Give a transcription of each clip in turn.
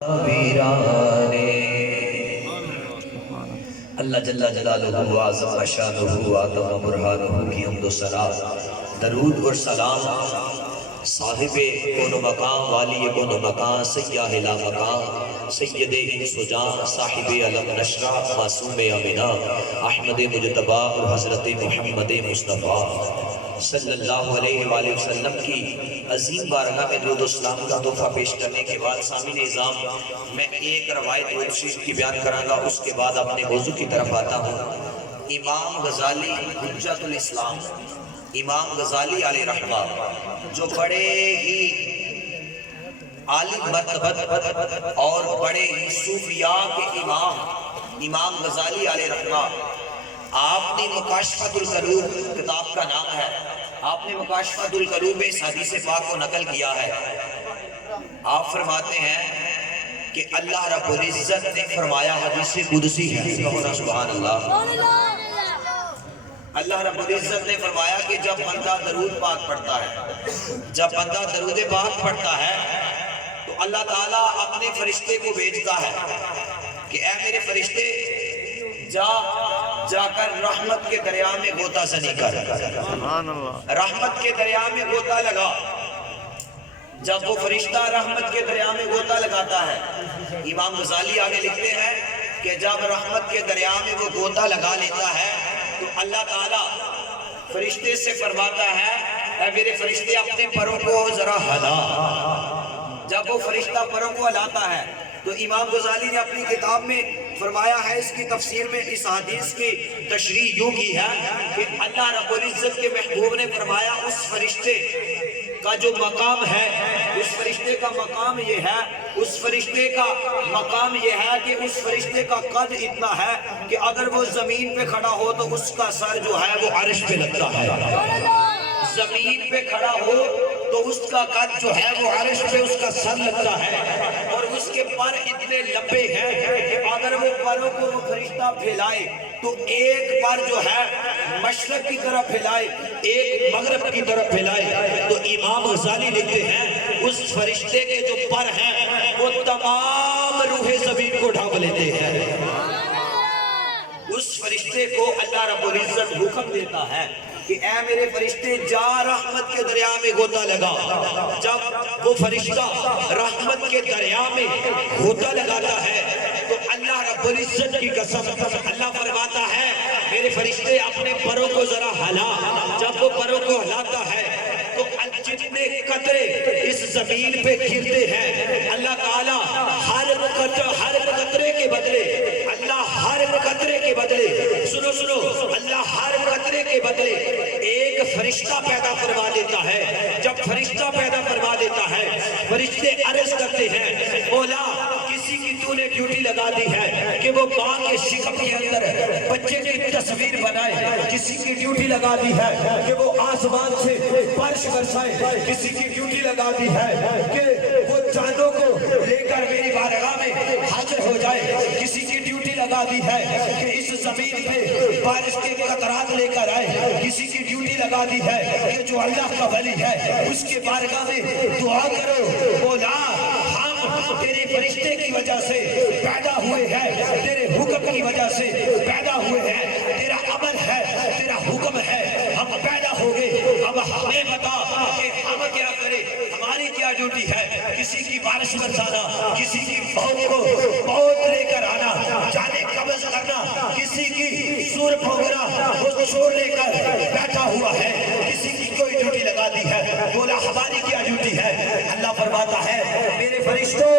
ویرانے اللہ جل جلالہ اعظم شانہ آدم برہانہ کی حمد و ثنا درود اور سلام صاحب کون و مقام والی کون و مقام سیاہ لا مقام سید انس و جان صاحب علم نشرہ معصوم امینہ احمد مجتبی اور حضرت محمد مصطفیٰ صلی اللہ علیہ وآلہ وسلم کی عظیم بارگاہ میں درود و سلام کا تحفہ پیش کرنے کے بعد سامعین اعظام میں ایک روایت درود شریف کی بیان کراں گا، اس کے بعد اپنے موضوع کی طرف آتا ہوں۔ امام غزالی حجت الاسلام، امام غزالی علیہ رحمہ جو بڑے ہی عالم مرتبت اور بڑے ہی صوفیاء کے امام غزالی علیہ رحمہ، آپ نے مکاشفۃ القلوب کتاب کا نام ہے، آپ نے مکاشفۃ القلوب اس حدیث پاک کو نقل کیا ہے۔ آپ فرماتے ہیں کہ اللہ رب العزت نے فرمایا، حدیث قدسی ہے، سبحان اللہ، اللہ رب العزت نے فرمایا کہ جب بندہ درود پاک پڑھتا ہے، جب بندہ درود پاک پڑھتا ہے تو اللہ تعالیٰ اپنے فرشتے کو بھیجتا ہے کہ اے میرے فرشتے جا کر رحمت کے دریا میں غوطہ زنی کر، رحمت کے دریا میں غوطہ لگا۔ جب وہ فرشتہ رحمت کے دریا میں غوطہ لگاتا ہے، امام غزالی آگے لکھتے ہیں کہ جب رحمت کے دریا میں وہ غوطہ لگا لیتا ہے تو اللہ تعالیٰ فرشتے سے فرماتا ہے اے میرے فرشتے اپنے پروں کو ذرا ہلا۔ جب وہ فرشتہ پروں کو ہلاتا ہے تو امام غزالی نے اپنی کتاب میں فرمایا ہے، اس کی تفسیر میں اس حدیث کی تشریح یوں کی ہے کہ اللہ رب العزت کے محبوب نے فرمایا اس فرشتے کا جو مقام ہے، اس فرشتے کا مقام یہ ہے، اس فرشتے کا مقام یہ ہے کہ اس فرشتے کا قد اتنا ہے کہ اگر وہ زمین پہ کھڑا ہو تو اس کا سر جو ہے وہ عرش پہ لگتا ہے، زمین پہ کھڑا ہو تو اس کا قد جو ہے وہ عرش پہ اس کا سر لگتا ہے، اور اس کے پر اتنے لمبے ہیں کہ اگر وہ پروں کو وہ فرشتہ پھیلائے تو ایک پر جو ہے مشرق کی طرف پھیلائے، ایک مغرب کی طرف پھیلائے، تو امام غزالی لکھتے ہیں اس فرشتے کے جو پر ہیں وہ تمام روح زمین کو ڈھانپ لیتے ہیں۔ اس فرشتے کو اللہ رب العزت حکم دیتا ہے کہ اے میرے فرشتے جا رحمت کے دریا میں غوطہ لگا۔ جب وہ فرشتہ رحمت کے دریا میں غوطہ لگاتا ہے تو اللہ رب العزت کی قسم اللہ فرماتا ہے میرے فرشتے اپنے پروں کو ذرا ہلا۔ جب وہ پروں کو ہلاتا ہے تو جتنے قطرے اس زمین پہ گرتے ہیں اللہ تعالیٰ ہر قطرے کے بدلے، اللہ ہر قطرے کے بدلے، سنو اللہ ہر قطرے کے بدلے ایک فرشتہ پیدا فرما دیتا ہے۔ جب فرشتہ پیدا فرما دیتا ہے فرشتے عرض کرتے ہیں مولا کسی کی تو نے ڈیوٹی لگا دی ہے کہ وہ ماں کے شکم کے اندر بچے کی تصویر بنائے، کسی کی ڈیوٹی لگا دی ہے کہ وہ آسمان سے بارش برسائے، کسی کی ڈیوٹی لگا دی ہے کہ وہ چاندوں کو لے کر میری بارگاہ میں حاضر ہو جائے، کسی کی ڈیوٹی لگا دی ہے کہ اس زمین پہ بارش کے قطرات لے کر آئے، کسی کی ڈیوٹی لگا دی ہے کہ جو اللہ کا ولی ہے اس کے بارگاہ میں دعا کرو مولا ہم تیرے فرشتے کی وجہ سے پیدا ہوئے ہیں، تیرے حکم کی وجہ سے پیدا ہوئے ہیں، تیرا عمل ہے، تیرا حکم ہے، ہم پیدا ہو گئے، اب ہمیں بتا کہ ہم کیا کریں، ہماری کیا ڈیوٹی ہے؟ کسی کی بارش برسانا، کسی کی بہت لے کر آنا، جانے قبض کرنا، کسی کی سور پھونکنا، وہ چور لے کر بیٹھا ہوا ہے، کسی کی کوئی ڈیوٹی لگا دی ہے، بولا ہماری کیا ڈیوٹی ہے؟ اللہ فرماتا ہے میرے فرشتوں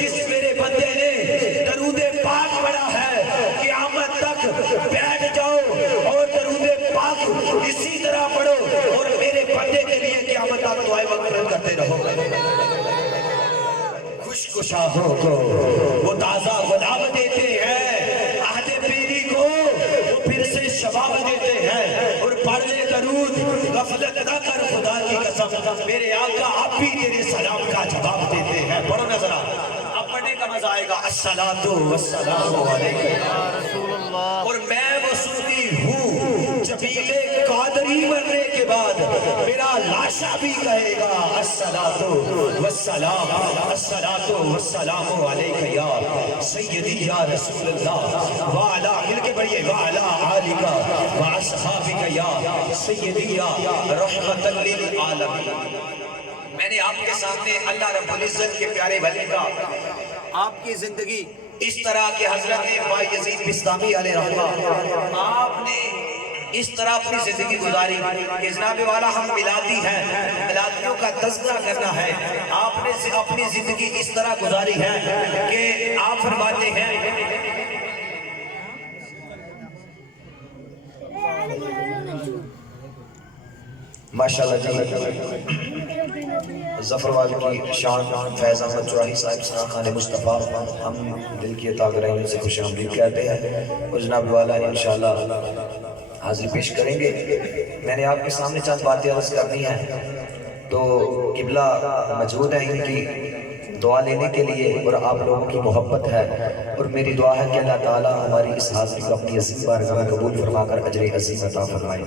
جس میرے بندے نے درود پاک پڑھا ہے قیامت تک بیٹھ جاؤ اور درود پاک اسی طرح پڑھو اور میرے بندے کے لیے قیامت تک دعائیں مغفرت کرتے رہو۔ خوشگوشاہوں کو وہ تازہ غلام دیتے ہیں، عہد پیری کو وہ پھر سے شباب دیتے ہیں، اور پڑھ لے درود غفلت نہ کر خدا کی قسم میرے آقا آپ بھی تیرے سلام کا جواب دیتے ہیں۔ پڑھو نہ ذرا، اب پڑھنے کا مزہ آئے گا۔ الصلاۃ والسلام علیکم یا رسول اللہ، اور میں وہ سنتی ہوں جمیل قادری مرنے کے بعد میرا لاشا بھی کہے گا الصلاۃ والسلام الصلاۃ والسلام علیک یا سیدی یا رسول اللہ وعلا، مل کے پڑھیے، وعلا آلک واصحابک یا سیدی یا رحمت للعالمین۔ میں نے آپ کے سامنے اللہ رب العزت کے پیارے ولی کا آپ کی زندگی اس طرح کہ حضرت بایزید بسطامی علیہ رحمہ آپ نے اس طرح اپنی زندگی گزاری کہ جناب والا ہم ملادی ہیں، ملادیوں کا تذکرہ کرنا ہے۔ آپ نے اپنی زندگی اس طرح گزاری ہے کہ آپ فرماتے ہیں ماشاءاللہ جی ظفر والے کی شان فیض احمد چوراہی صاحب سنا خان مصطفیٰ، ہم دل کی عطا گرائیوں سے خوش آمدید کہتے ہیں اور جناب والا انشاءاللہ حاضری پیش کریں گے۔ میں نے آپ کے سامنے چند باتیں عرض کرنی ہیں تو قبلہ موجود ہیں ان کی دعا لینے کے لیے اور آپ لوگوں کی محبت ہے، اور میری دعا ہے کہ اللہ تعالیٰ ہماری اس حاضری کو اپنی عظیم بارگاہ میں قبول فرما کر اجر عظیم عطا فرمائے۔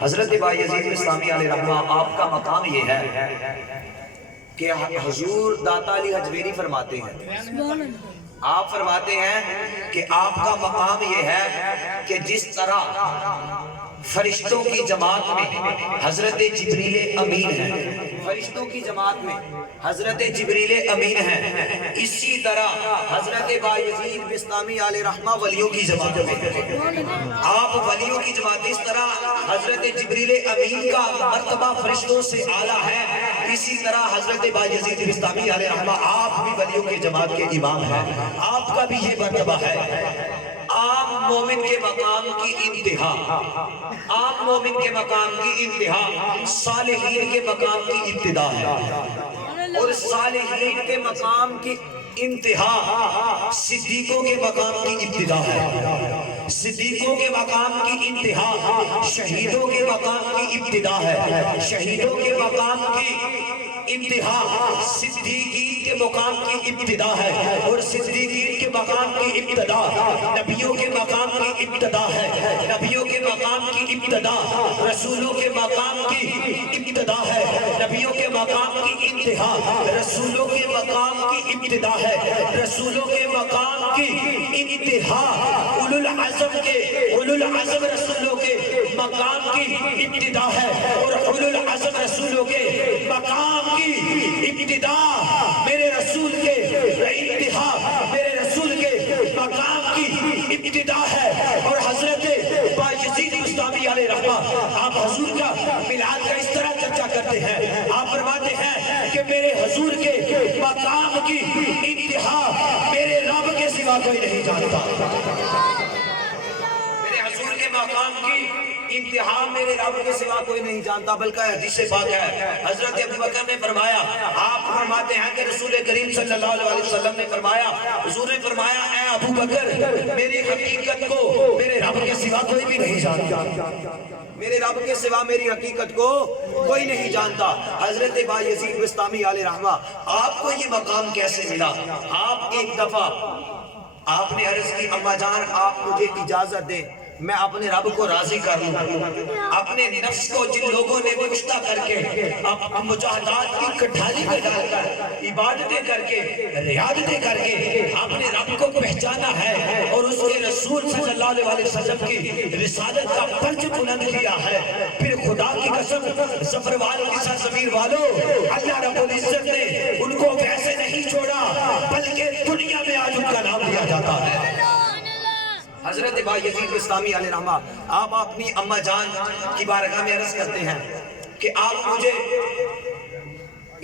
حضرت بایزید بسطامی علیہ رحمہ آپ کا مقام یہ ہے کہ حضور داتا علی حجویری فرماتے ہیں، آپ فرماتے ہیں کہ آپ کا مقام یہ ہے کہ جس طرح فرشتوں کی جماعت میں حضرت جبریل امین ہے، فرشتوں کی جماعت میں حضرت جبریل امین ہے، اسی طرح حضرت بایزید بسطامی علیہ رحمہ ولیوں کی جماعت میں آپ ولیوں کی جماعت، اس طرح حضرت جبریل امین کا مرتبہ فرشتوں سے اعلیٰ ہے، اسی طرح حضرت بایزید بسطامی علیہ رحمہ آپ بھی ولیوں کی جماعت کے امام ہیں، آپ کا بھی یہ مرتبہ ہے۔ عام مومن کے مقام کی انتہا، عام مومن کے مقام کی انتہا صالحین کے مقام کی ابتدا ہے، اور صالحین کے مقام کی انتہا صدیقوں کے مقام کی ابتدا ہے، صدیقوں کے مقام کی انتہا شہیدوں کے مقام کی ابتدا ہے، شہیدوں کے مقام کی انتہا صدیقین کے مقام کی ابتدا ہے، اور صدیقین کے مقام کی ابتدا نبیوں کے مقام کی ابتدا ہے، نبیوں کے مقام کی ابتدا رسولوں کے مقام کی ابتدا ہے، نبیوں کے مقام کی انتہا رسولوں کے مقام کی ابتدا ہے، رسولوں کے مقام کی انتہا اولو العزم رسولوں کے مقام کی ابتدا ہے، اور اولو العزم رسولوں کے مقام کی ابتدا میرے رسول کے انتہا میرے رسول کے مقام کی ابتدا ہے۔ اور حضرت بایزید بسطامی علیہ رحمہ آپ حضور کا میلاد کا اس طرح چرچا کرتے ہیں، آپ فرماتے ہیں کہ میرے حضور کے مقام کی انتہا میرے رب کے سوا کوئی نہیں جانتا، میرے حضور کے مقام کی انتہا میرے رب کے سوا کوئی نہیں جانتا، بلکہ حدیث پاک ہے حضرت ابوبکر نے فرمایا، آپ فرماتے ہیں کہ رسول کریم صلی اللہ علیہ وسلم نے فرمایا، حضور نے فرمایا اے ابوبکر میری حقیقت کو میرے رب کے سوا کوئی بھی نہیں جانتا، میرے رب کے سوا میری حقیقت کو کوئی نہیں جانتا۔ حضرت بایزید بسطامی علیہ رحمہ آپ کو یہ مقام کیسے ملا؟ آپ ایک دفعہ آپ نے عرض کی اماں جان آپ مجھے اجازت دیں میں اپنے رب کو راضی کر لوں، اپنے نفس کو جن لوگوں نے کشتہ کر کے مجاہدات کی کٹھالی میں ڈال کر عبادتیں کر کے ریاضتیں کر کے اپنے رب کو پہچانا ہے اور اس کے رسول صلی اللہ علیہ وسلم کی رسالت کا پرچ بلند کیا ہے، پھر خدا کی قسم ظفر والوں کی سرزمین والوں اللہ رب العزت نے ان کو ویسے نہیں چھوڑا بلکہ دنیا میں آج ان کا نام لیا جاتا ہے۔ حضرت بایزید بسطامی علیہ رحمہ آپ اپنی اماں جان کی بارگاہ میں عرض کرتے ہیں کہ آپ مجھے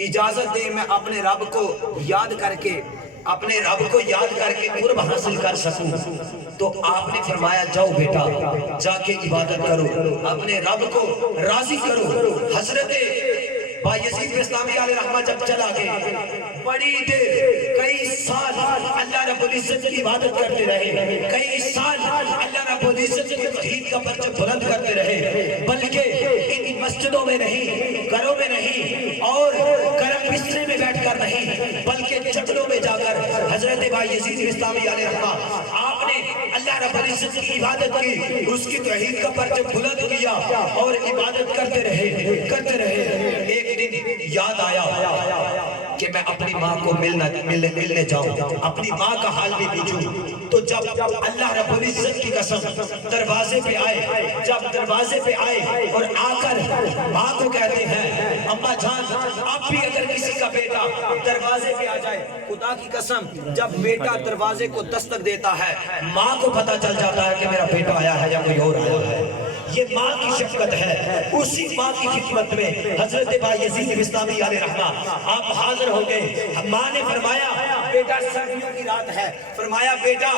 اجازت دیں میں اپنے رب کو یاد کر کے قرب حاصل کر سکوں، تو آپ نے فرمایا جاؤ بیٹا جا کے عبادت کرو، اپنے رب کو راضی کرو۔ حضرت بایزید بسطامی علیہ رحمہ جب چلا گئے بڑی دیر کئی سال اللہ رب العزت کی عبادت کرتے رہے، کئی سال اللہ رب العزت کی توحید کا پرچم بلند کرتے رہے، بلکہ ان مسجدوں میں نہیں، گھروں میں نہیں اور گرم بسترے میں بیٹھ کر نہیں، بلکہ جنگلوں میں جا کر حضرت بایزید بسطامی علیہ رحمہ آپ نے اللہ رب العزت کی عبادت کی، اس کی توحید کا پرچم بلند کیا اور عبادت کرتے رہے۔ ایک دن یاد آیا کہ میں اپنی ماں کو ملنے جاؤں، اپنی ماں کا حال بھی پوچھوں۔ تو جب اللہ رب العزت کی قسم دروازے پہ آئے اور آ کر ماں کو کہتے ہیں اماں جان اب بھی اگر کسی کا بیٹا دروازے پہ آ جائے، خدا کی قسم جب بیٹا دروازے کو دستک دیتا ہے ماں کو پتہ چل جاتا ہے کہ میرا بیٹا آیا ہے یا کوئی اور آیا ہے۔ یہ ماں کی شفقت ہے۔ اسی ماں کی خدمت میں حضرت بایزید بستامی علیہ رحمہ آپ حاضر ہو گئے۔ ماں نے فرمایا بیٹا سردیوں کی رات ہے، فرمایا بیٹا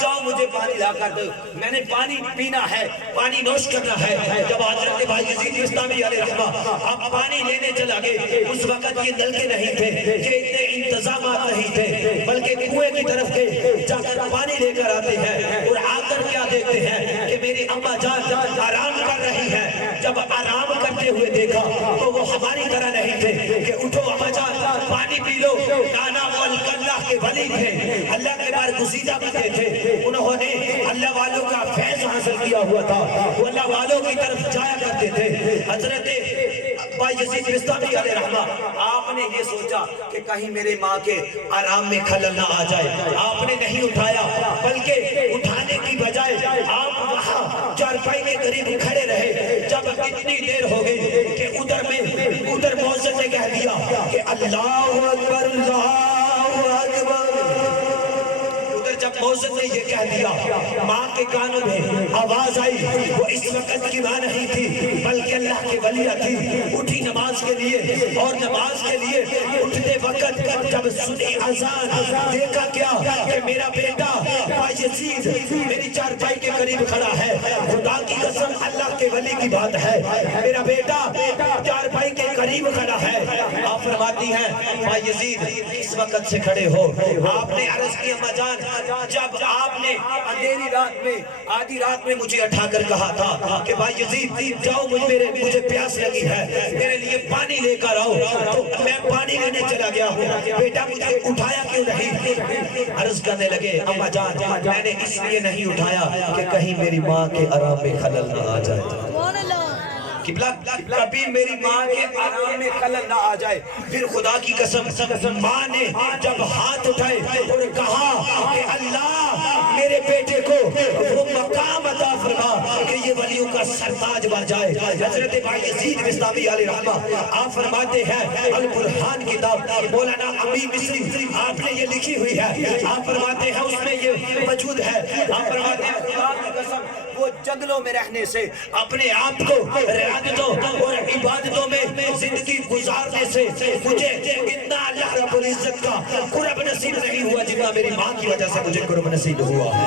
جاؤ مجھے پانی لا کر دو، میں نے پانی پینا ہے، پانی نوش کرنا ہے۔ جب حضرت بایزید بستامی علیہ رحمہ آپ پانی لینے چلا گئے، اس وقت یہ نلکے نہیں تھے، یہ اتنے انتظامات نہیں تھے، بلکہ کنویں کی طرف گئے، جا کر پانی لے کر آتے ہیں اور آ کر کیا دیکھتے ہیں کہ میری اماں جان آرام کر رہی ہے۔ جب آرام کرتے ہوئے دیکھا تو وہ ہماری طرح نہیں تھے کہ اٹھو اماں جان پانی پی لو، نانا وہ اللہ کے ولی تھے، اللہ کے بار گزیدہ بندے تھے، انہوں نے اللہ والوں کا فیض حاصل کیا ہوا تھا، وہ اللہ والوں کی طرف جایا کرتے تھے۔ حضرت بایزید بستامی علیہ رحمہ آپ نے یہ سوچا کہ کہیں میرے ماں کے آرام میں خلل نہ آ جائے، آپ نے نہیں اٹھایا، بلکہ اٹھانے کی بجائے آپ وہاں چارپائی کے قریب کھڑے رہے۔ جب اتنی دیر ہو گئی کہ ادھر مؤذن نے کہہ دیا کہ اللہ اکبر اللہ اکبر، جب مؤذن نے یہ کہہ دیا ماں کے کانوں میں آواز آئی، وہ اس وقت کی ماں نہیں تھی بلکہ اللہ کے ولیہ تھی، اٹھی نماز کے لیے، اور نماز کے لیے اٹھتے وقت جب سنی اذان دیکھا کیا کہ میرا بیٹا بایزید میری چارپائی کے قریب کھڑا ہے۔ خدا کی قسم اللہ کے ولی کی بات ہے، میرا بیٹا چارپائی کے قریب کھڑا ہے۔ آپ فرماتی ہیں بایزید اس وقت سے کھڑے ہو، آپ نے عرض کی اماں جان جب آپ نے اندھیری رات میں آدھی رات میں مجھے اٹھا کر کہا تھا کہ بایزید جاؤ مجھے پیاس لگی ہے، میرے لیے پانی لے کر آؤ، تو میں پانی لینے چلا گیا ہوں، بیٹا مجھے اٹھایا کیوں نہیں؟ عرض کرنے لگے اماں جان میں نے اس لیے نہیں اٹھایا کہ کہیں میری ماں کے آرام میں خلل نہ آ جائے، کبھی میری ماں کے آرام میں خلل نہ آ جائے۔ پھر خدا کی قسم ماں نے جب ہاتھ اٹھائے اور کہا کہ اللہ میرے بیٹے کو وہ مقام عطا فرما کہ یہ ولیوں کا سرتاج بن جائے۔ حضرت بایزید بستامی علیہ رحمہ آپ فرماتے ہیں البرہان کتاب مولانا امی مصری آپ نے یہ لکھی ہوئی ہے، آپ فرماتے ہیں اس میں یہ موجود ہے، آپ فرماتے ہیں خدا کی قسم وہ جنگلوں میں رہنے سے اپنے آپ کو ریاضتوں اور عبادتوں میں زندگی گزارنے سے مجھے اتنا اللہ رب العزت کا قرب نصیب نہیں ہوا جتنا میری ماں کی وجہ سے مجھے قرب نصیب ہوا ہے۔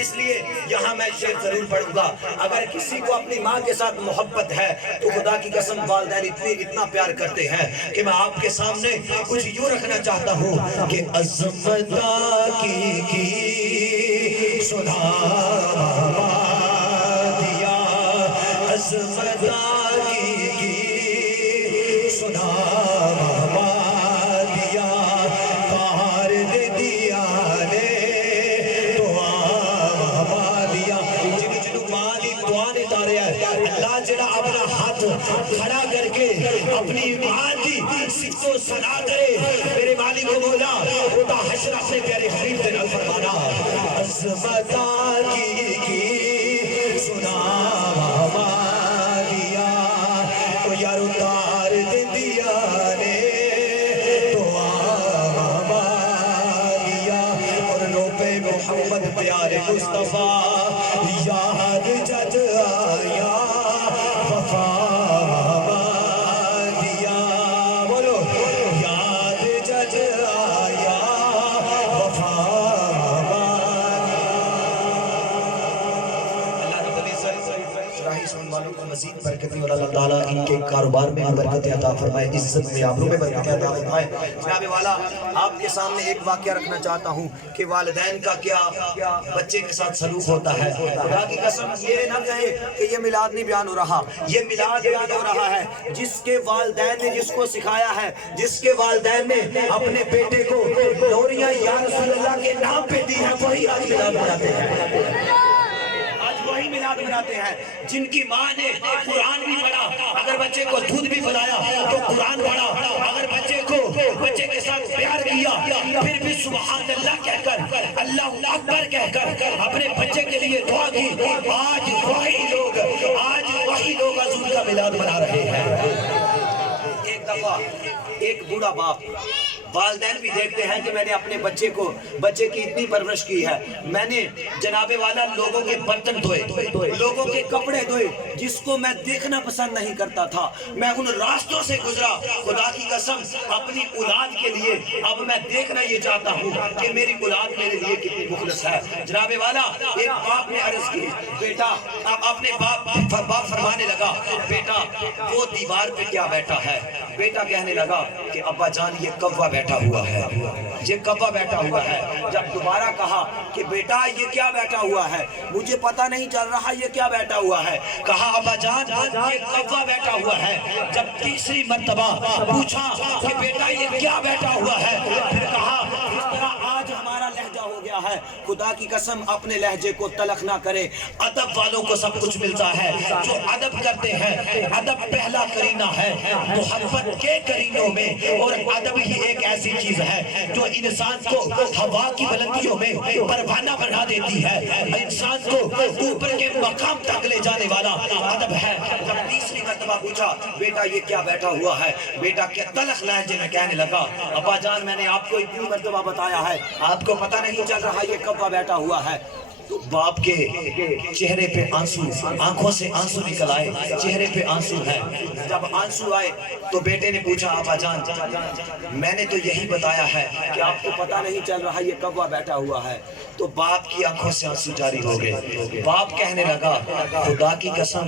اس لیے یہاں میں شعر ضرور پڑھوں گا، اگر کسی کو اپنی ماں کے ساتھ محبت ہے تو خدا کی قسم والدین اتنا پیار کرتے ہیں کہ میں آپ کے سامنے کچھ یوں رکھنا چاہتا ہوں کہ عظمتہ کی سنا دیا، عظمتہ کی سنا دیا، پار دے دیا نے اللہ جڑا اپنا ہاتھ کھڑا کر کے اپنی ماں کی صفت و ثنا کرے، میرے مالک کو بولا خدا حشر اپنے پیارے حبیب دے نال فرمانا عظمتہ کی سنا دیا تو یار اتار دے دیا نے تو دیا اور روپے محمد پیارے مصطفیٰ یاد جج آیا وفا دیا، بولو یاد جج آیا وفا دیا۔ اللہ رب العزت راہی سن والوں کو مزید برکتیں اور اللہ تعالیٰ ان کے کاروبار میں برکتیں عطا فرمائے، عزت میں آبرو میں برکتیں عطا فرمائے۔ جناب والا آپ کے سامنے ایک واقعہ رکھنا چاہتا ہوں کہ والدین کا کیا بچے کے ساتھ سلوک ہوتا ہے۔ خدا کی قسم یہ نہ کہے کہ یہ میلاد نہیں بیان ہو رہا، یہ میلاد بیان ہو رہا ہے جس کے والدین نے جس کو سکھایا ہے، جس کے والدین نے اپنے بیٹے کو لوریاں یا رسول اللہ کے نام پہ دی ہے، وہی آج میلاد مناتے ہیں، وہی میلاد مناتے ہیں۔ جن کی ماں نے قرآن بھی پڑھا، اگر بچے کو دودھ بھی پلایا تو قرآن پڑھا، اگر بچے کے ساتھ پیار کیا پھر بھی سبحان اللہ کہہ کر، اللہ اکبر کہہ کر اپنے بچے کے لیے دعا کی، آج وہی لوگ حضور کا میلاد منا رہے ہیں۔ ایک دفعہ ایک بوڑھا باپ، والدین بھی دیکھتے ہیں کہ میں نے اپنے بچے کی اتنی پرورش کی ہے، میں نے جناب والا لوگوں کے برتن دھوئے، لوگوں کے کپڑے دھوئے، جس کو میں دیکھنا پسند نہیں کرتا تھا، میں ان راستوں سے گزرا۔ خدا کی قسم اپنی اولاد کے لیے اب میں دیکھنا یہ چاہتا ہوں کہ میری اولاد میرے لیے کتنی مخلص ہے۔ جناب والا ایک باپ نے عرض کی، بیٹا اپنے باپ فرمانے لگا، بیٹا وہ دیوار پہ کیا بیٹھا ہے؟ بیٹا کہنے لگا کہ ابا جان یہ کوا بیٹھا ہوا ہے، یہ کوا بیٹھا ہوا ہے۔ جب دوبارہ کہا کہ بیٹا یہ کیا بیٹھا ہوا ہے؟ مجھے پتہ نہیں چل رہا یہ کیا بیٹھا ہوا ہے۔ کہا ابا جان یہ کوا بیٹھا ہوا ہے۔ جب تیسری مرتبہ پوچھا کہ بیٹا یہ کیا بیٹھا ہوا ہے، پھر کہا اس طرح آج ہمارا لہجہ ہو گیا ہے۔ خدا کی قسم اپنے لہجے کو تلخ نہ کرے، ادب والوں کو سب کچھ ملتا ہے، جو ادب کرتے ہیں۔ ادب پہلا کرینہ ہے محبت کے کرینوں میں، اور ادب ہی ایک ایسی چیز ہے جو انسان کو ہوا کی بلندیوں میں پروانہ بنا دیتی ہے، انسان کو اوپر کے مقام تک لے جانے والا ادب ہے۔ جب تیسری مرتبہ پوچھا بیٹا یہ کیا بیٹھا ہوا ہے، بیٹا کیا تلخ لہجے میں کہنے لگا، ابا جان میں نے آپ کو اتنی مرتبہ بتایا ہے، آپ کو پتہ نہیں چل رہا یہ کب بیٹھا ہوا ہے۔ تو باپ کے چہرے پہ آنسو، آنکھوں سے آنسو نکل آئے، چہرے پہ آنسو ہے۔ جب آنسو آئے تو بیٹے نے پوچھا ابا جان میں نے تو یہی بتایا ہے کہ آپ کو پتہ نہیں چل رہا یہ کب بیٹھا ہوا ہے۔ تو باپ کی آنکھوں سے آنسو جاری ہو گئے۔ باپ کہنے لگا خدا کی قسم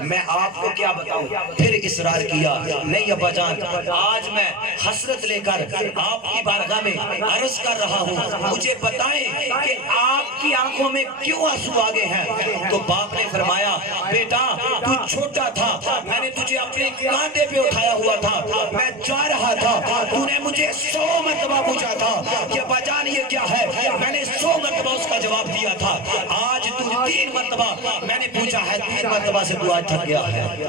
میں آپ کو کیا بتاؤں، پھر اصرار کیا نہیں ابا جان آج میں حسرت لے کر آپ کی بارگاہ میں عرض کر رہا ہوں، مجھے بتائیں کہ آپ کی آنکھوں میں کیوں آنسو آگے ہیں؟ تو باپ نے فرمایا بیٹا تو چھوٹا تھا، میں نے تجھے اپنے کاندھے پہ اٹھایا ہوا تھا، میں جا رہا تھا، تو نے مجھے 100 مرتبہ پوچھا تھا کہ ابا جان یہ کیا ہے، میں نے 100 مرتبہ اس کا جواب دیا تھا، آج تو 3 مرتبہ میں نے پوچھا ہے، 3 مرتبہ سے تو آج تھک گیا ہے۔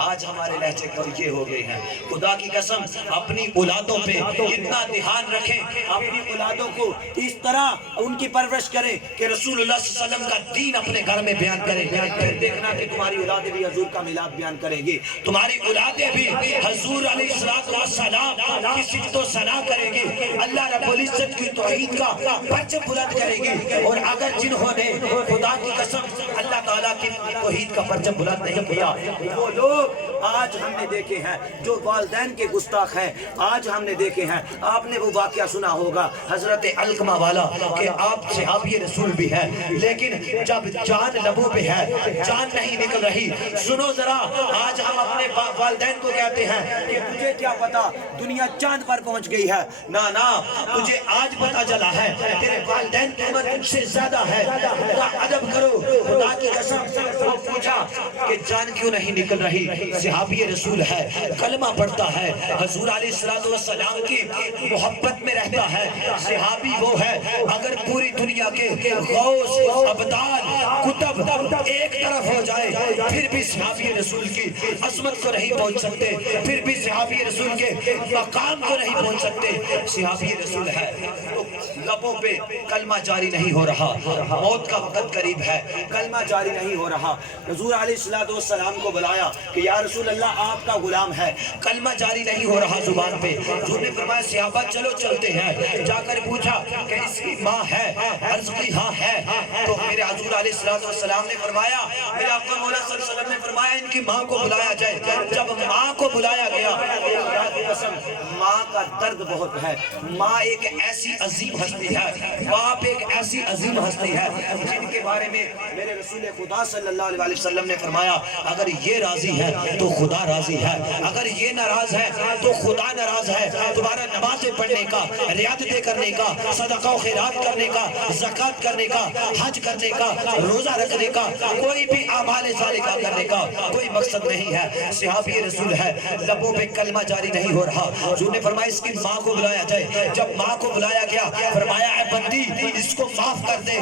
آج ہمارے لہجے کو یہ ہو گئے ہیں۔ خدا کی قسم اپنی اولادوں پہ اتنا دھیان رکھیں، اپنی اولادوں کو اس طرح ان کی پرورش کریں کہ رسول اللہ صلی اللہ علیہ وسلم کا دین اپنے گھر میں بیان کریں، پھر دیکھنا کہ تمہاری اولادیں بھی حضور کا میلاد بیان کریں گی، تمہاری اولادیں بھی حضور علیہ السلام کی صفت و ثنا کریں گی، اللہ رب العزت کی توحید کا پرچم بلند کریں گی۔ اور اگر جنہوں نے خدا کی قسم اللہ تعالیٰ کی توحید کا پرچم بلند نہیں کیا، وہ لوگ آج ہم نے دیکھے ہیں جو والدین کے گستاخ ہیں، آج ہم نے دیکھے ہیں۔ آپ نے وہ واقعہ سنا ہوگا حضرت علقمہ والا کہ آپ صحابی رسول بھی ہے، لیکن جب جان لبوں پہ ہے جان نہیں نکل رہی۔ سنو ذرا آج ہم اپنے والدین کو کہتے ہیں کہ تجھے کیا پتا دنیا چاند پر پہنچ گئی ہے، نا تجھے آج پتا چلا ہے تیرے والدین کی عمر تجھ سے زیادہ ہے، ادب کرو۔ خدا کی قسم وہ پوچھا کہ جان کیوں نہیں نکل رہی، صحابی رسول ہے، کلمہ پڑھتا ہے، حضور علیہ السلام کی محبت میں رہتا ہے، صحابی وہ ہے اگر پوری دنیا کے غوث ابدال کتب ایک طرف ہو جائے پھر بھی صحابی رسول کی عظمت کو نہیں پہنچ سکتے، پھر بھی صحابی رسول کے مقام کو نہیں پہنچ سکتے۔ صحابی رسول ہے تو لبوں پہ کلمہ جاری نہیں ہو رہا، موت کا وقت قریب ہے، کلمہ جاری نہیں ہو رہا۔ حضور علیہ السلام کو بلایا کہ یا رسول اللہ آپ کا غلام ہے، کلمہ جاری نہیں ہو رہا زبان پہ۔ حضور نے فرمایا صحابہ چلو چلتے ہیں، جا کر پوچھا کہ اس کی ماں ہے، عرض کی ہاں ہے، تو میرے حضور علیہ السلام نے فرمایا، میرے آقا مولا صلی اللہ علیہ وسلم نے فرمایا ان کی ماں کو بلایا جائے۔ جب ماں کو بلایا گیا، خدا کی قسم ماں کا درد بہت ہے۔ ماں ایک ایسی عظیم ہستی ہے، باپ ایک ایسی عظیم ہستی ہے جن کے بارے میں میرے رسول خدا صلی اللہ علیہ وسلم نے فرمایا اگر یہ راضی ہے تو خدا راضی ہے، اگر یہ ناراض ہے تو خدا ناراض ہے۔ تمہارا نمازیں پڑھنے کا، ریاضتیں کرنے کا، صدقہ و خیرات کرنے کا، زکوٰۃ کرنے کا، حج کرنے کا، روزہ رکھنے کا، کوئی بھی اعمال صالحہ کرنے کا کوئی مقصد نہیں ہے۔ صحابی رسول ہے، لبوں پہ کلمہ جاری نہیں ہو رہا۔ حضور نے فرمایا اس کی ماں کو بلایا جائے۔ جب ماں کو بلایا گیا فرمایا اے بندی اس کو معاف کر دے،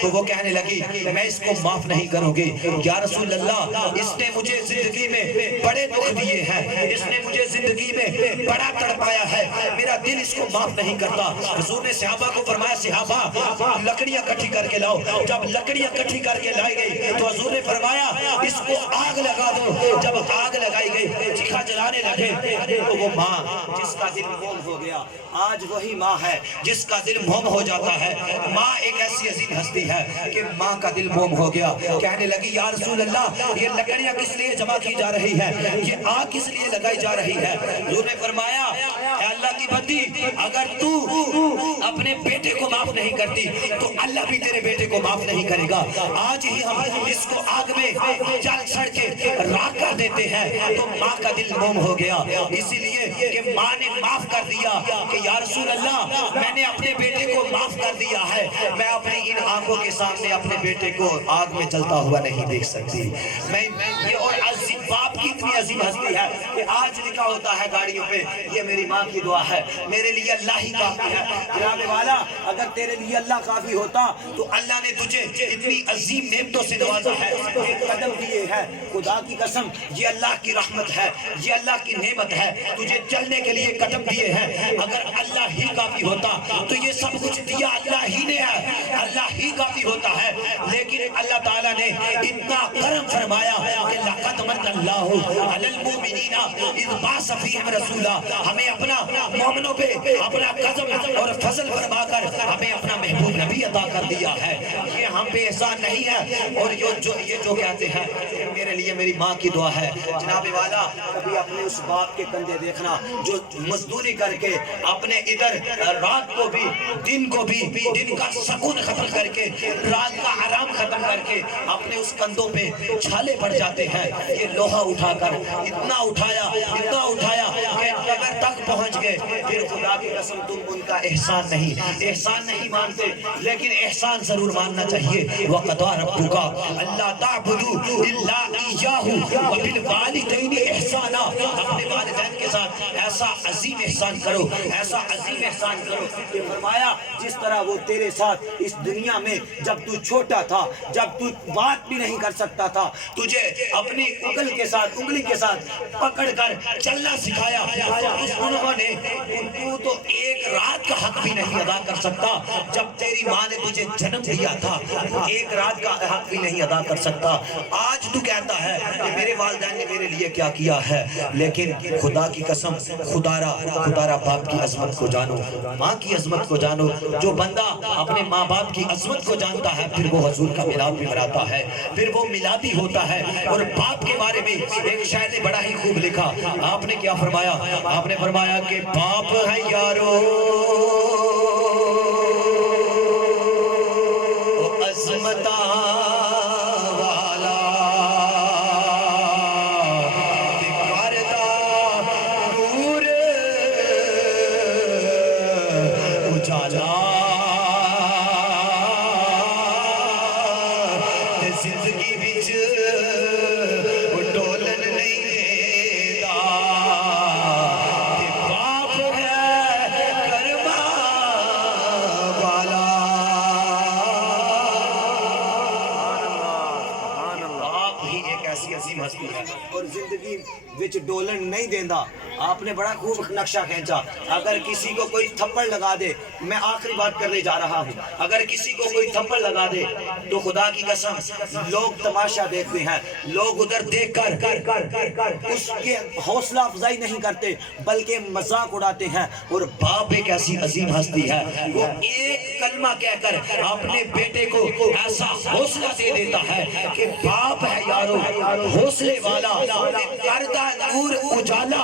تو وہ کہنے لگی میں اس کو معاف نہیں کروں گی یا رسول اللہ، اس نے مجھے زندگی میں بڑے دکھ دیے ہیں، اس نے مجھے زندگی میں بڑا تڑپایا ہے، میرا دل اس کو معاف نہیں کرتا۔ حضور نے صحابہ کو فرمایا صحابہ لکڑیاں کٹھی کر کے لاؤ۔ جب لکڑیاں کٹھی کر کے لائی گئی تو حضور نے فرمایا اس کو آگ لگا دو۔ جب آگ لگائی گئی چیخا جلانے لگے تو وہ ماں جس کا دل موم ہو گیا، آج وہی ماں ہے جس کا دل موم ہو جاتا ہے۔ ماں ایک ایسی عظیم ہستی ہے کہ ماں کا دل موم ہو گیا، کہنے لگی یا رسول اللہ یہ لکڑیاں کس لیے جمع کی جا رہی ہے، یہ آگ کس لیے لگائی جا رہی ہے؟ حضور نے فرمایا اے اللہ کی بندی اگر تو اپنے بیٹے کو معاف نہیں کرتی تو اللہ بھی تیرے بیٹے کو معاف نہیں کرے گا۔ آج ہی ہم اس کو آگ میں جل سڑ کے راکھ کر دیتے ہیں تو ماں کا دل موم ہو گیا، اسی لیے کہ ماں نے معاف کر دیا کہ یا رسول اللہ میں نے اپنے بیٹے کو معاف کر دیا ہے، میں اپنی ان آنکھوں کے سامنے اپنے بیٹے کو آگ میں جلتا ہوا نہیں دیکھ سکتی۔ یہ اور عظیم باپ کی اتنی عظیم ہستی ہے کہ آج لکھا ہوتا ہے گاڑیوں پہ یہ میری ماں کی دعا ہے، میرے لیے اللہ ہی کافی ہے۔ جناب والا اگر تیرے لیے اللہ کافی ہوتا تو اللہ نے تجھے اتنی عظیم نعمتوں سے نوازا ہے، یہ قدم دیے ہے، خدا کی قسم یہ اللہ کی رحمت ہے، یہ اللہ کی نعمت ہے، تجھے چلنے کے لیے قدم دیے ہیں۔ اگر اللہ ہی کافی ہوتا تو یہ سب کچھ دیا اللہ ہی نے ہے، اللہ ہی کافی ہوتا ہے، لیکن اللہ تعالیٰ نے اتنا کرم فرمایا کہ لقد من اللہ علی المؤمنین اذ بعث فیہم رسولا، ہمیں اپنا مومنوں پہ اپنا کرم اور فضل فرما کر ہمیں اپنا محبوب نبی عطا کر دیا ہے۔ یہ ہم پہ احسان نہیں ہے، اور یہ جو کہتے ہیں میرے لیے میری ماں کی دعا ہے۔ جناب والا کبھی اپنے اس باپ کے کندھے دیکھنا جو مزدوری کر کے اپنے ادھر رات کو بھی دن کو بھی دن کا سکون ختم کر کے رات کا آرام ختم کر کے اپنے اس کندھوں پہ چھالے پڑ جاتے ہیں، یہ لوہا اٹھا کر اتنا اٹھایا کہ قبر تک پہنچ گئے، پھر خدا کی قسم تم ان کا احسان نہیں مانتے، لیکن احسان ضرور ماننا چاہیے۔ وَقَضَىٰ رَبُّكَ أَلَّا تَعْبُدُوا إِلَّا إِيَّاهُ وَبِالْوَالِدَيْنِ إِحْسَانًا، اپنے والدین کے ساتھ ایسا عظیم احسان کرو کہ فرمایا جس طرح وہ تیرے ساتھ اس دنیا میں جب تو چھوٹا تھا، جب تو بات بھی نہیں کر سکتا تھا، تجھے اپنی انگلی کے ساتھ پکڑ کر چلنا سکھایا، انہوں نے تو ایک رات کا حق بھی نہیں ادا کر سکتا، جب تیری ماں نے تجھے جنم دیا تھا ایک رات کا حق بھی نہیں ادا کر سکتا۔ آج تو کہتا ہے کہ میرے والدین نے میرے لیے کیا کیا ہے، لیکن خدا کی قسم خدارا باپ کی عظمت کو جانو، ماں کی عظمت کو جانو۔ جو بندہ اپنے ماں باپ کی عظمت کو جانتا ہے پھر وہ حضور کا ملاد بھی مناتا ہے، پھر وہ میلادی ہوتا ہے۔ اور باپ کے بارے میں ایک شاعر نے بڑا ہی خوب لکھا، آپ نے کیا فرمایا؟ آپ نے فرمایا کہ باپ ہے یارو عظمت والا، دکھارتا نور اجالا، زندگی بچ ڈولن نہیں دیتا، باپ ہے کرما والا۔ باپ ہی ایک ایسی عظیم ہستی ہے اور زندگی بچ ڈولن نہیں دینا، آپ نے بڑا خوب نقشہ کھینچا. اگر کسی کو کوئی تھپڑ لگا دے, میں آخری بات کرنے جا رہا ہوں, اگر کسی کو کوئی تھپڑ لگا دے تو خدا کی قسم لوگ تماشا دیکھتے ہیں, لوگ ادھر دیکھ کر اس کے حوصلہ افزائی نہیں کرتے بلکہ مذاق اڑاتے ہیں. اور باپ ایک ایسی عظیم ہستی ہے, وہ ایک کلمہ کہہ کر اپنے بیٹے کو ایسا حوصلہ دے دیتا ہے کہ باپ ہے یارو حوصلے والا, کردہ نور اجالا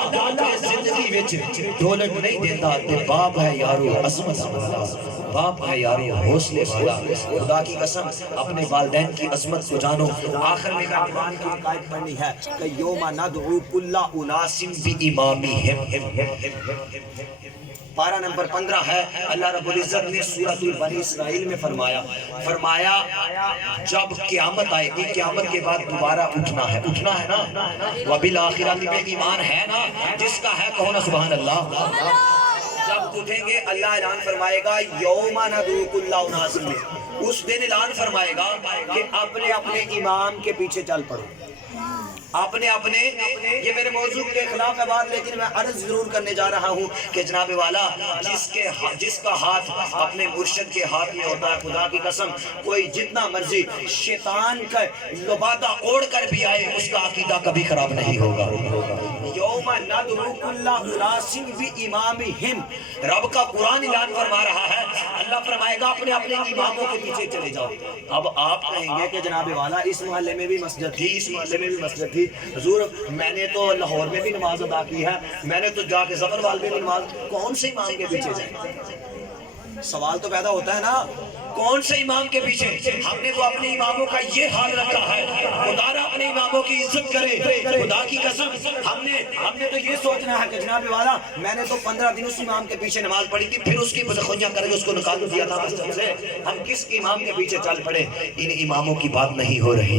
زندگی وچ ڈولٹ نہیں دیتا, تے باپ ہے یارو عظمت والا, باپ ہے یارو حوصلے والا. خدا کی قسم اپنے والدین کی عظمت کو جانو. آخر میں قرآن کی آیت پڑھنی ہے کہ یوم ندعو کل اناس بامامہم. پارہ نمبر 15 ہے. اللہ رب العزت نے سورۃ بنی اسرائیل میں فرمایا جب قیامت آئے گی, قیامت کے بعد دوبارہ اٹھنا ہے نا, وبالآخرۃ میں ایمان ہے نا, جس کا ہے کہو نا سبحان اللہ. جب اٹھیں گے اللہ اعلان فرمائے گا یوم ندعو کل اناس, اس دن اعلان فرمائے گا کہ اپنے اپنے امام کے پیچھے چل پڑو. اپنے یہ میرے موضوع کے خلاف ہے بات, لیکن میں عرض ضرور کرنے جا رہا ہوں کہ جناب والا جس کا ہاتھ اپنے مرشد کے ہاتھ میں ہوتا ہے, خدا کی قسم کوئی جتنا مرضی شیطان کا لبادہ اوڑھ کر بھی آئے, اس کا عقیدہ کبھی خراب نہیں ہوگا. یوم ندعو کل اناس بامامہم, رب کا قرآن اعلان فرما رہا ہے. اللہ فرمائے گا اپنے اپنے اماموں کے پیچھے چلے جاؤ. اب آپ کہیں گے کہ جناب والا اس محلے میں بھی مسجد تھی, اس محلے میں بھی مسجد تھی, حضور میں نے تو لاہور میں بھی نماز ادا کی ہے, میں نے تو جا کے ظفروال میں بھی نماز, کون سے امام کے پیچھے جائیں؟ سوال تو پیدا ہوتا ہے نا, کون سے امام کے پیچھے؟ ہم نے تو اپنے اماموں کا یہ حال رکھا ہے, خدا اپنے اماموں کی عزت کرے. خدا کی قسم ہم نے تو یہ سوچنا ہے کہ جناب والا میں نے تو 15 دن اس امام کے پیچھے نماز پڑھی تھی, پھر اس کی بدخویاں کر کے اس کو نکال دیا تھا مسجد سے, ہم کس امام کے پیچھے چل پڑے؟ ان اماموں کی بات نہیں ہو رہی.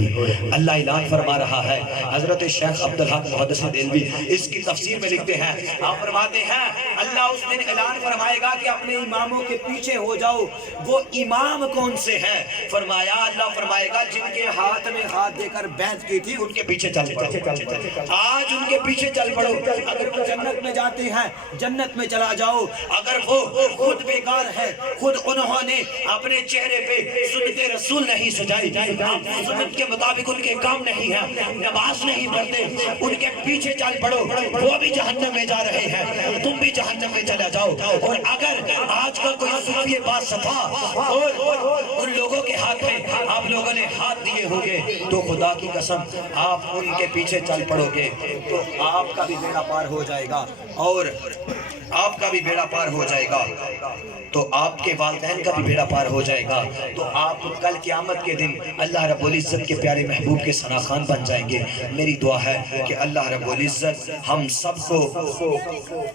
اللہ اعلان فرما رہا ہے. حضرت شیخ عبدالحق محدث دہلوی اس کی تفسیر میں لکھتے ہیں, آپ فرماتے ہیں اللہ اس دن اعلان فرمائے گا کہ اپنے اماموں کے پیچھے ہو جاؤ. وہ امام کون سے ہیں؟ فرمایا اللہ فرمائے گا جن کے ہاتھ میں ہاتھ دے کر بیعت کی تھی ان کے پیچھے چل پڑو. آج ان کے پیچھے چل پڑو. اگر وہ جنت میں جاتے ہیں جنت میں چلا جاؤ, اگر وہ خود بیکار ہے, خود انہوں نے اپنے چہرے پہ سنت رسول نہیں سجائی, سنت کے مطابق ان کے کام نہیں ہے, نماز نہیں پڑھتے, ان کے پیچھے چل پڑو. وہ بھی جہنم میں جا رہے ہیں, تم بھی جہنم میں چلا جاؤ. اور اگر آج کا کوئی صوفی بات صفا اور ان لوگوں کے ہاتھ میں آپ لوگوں نے ہاتھ دیے ہوگے تو خدا کی قسم آپ ان کے پیچھے چل پڑو گے تو آپ کا بھی بیڑا پار ہو جائے گا, اور آپ کا بھی بیڑا پار ہو جائے گا تو آپ کے والدین کا بھی بیڑا پار ہو جائے گا. تو آپ کل قیامت کے دن اللہ رب العزت کے پیارے محبوب کے ثنا خوان بن جائیں گے. میری دعا ہے کہ اللہ رب العزت ہم سب کو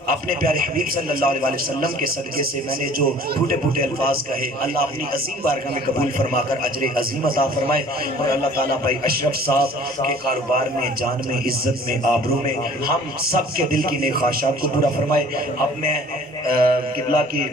اپنے پیارے حبیب صلی اللہ علیہ وسلم کے صدقے سے میں نے جو پھوٹے پھوٹے الفاظ کہے, اللہ اپنی عظیم بارگاہ میں قبول فرما کر اجر عظیم عطا فرمائے. اور اللہ تعالیٰ بھائی اشرف صاحب کے کاروبار میں, جان میں, عزت میں, آبرو میں ہم سب کے دل کی نیک خواہشات کو پورا فرمائے. اب میں قبلہ کی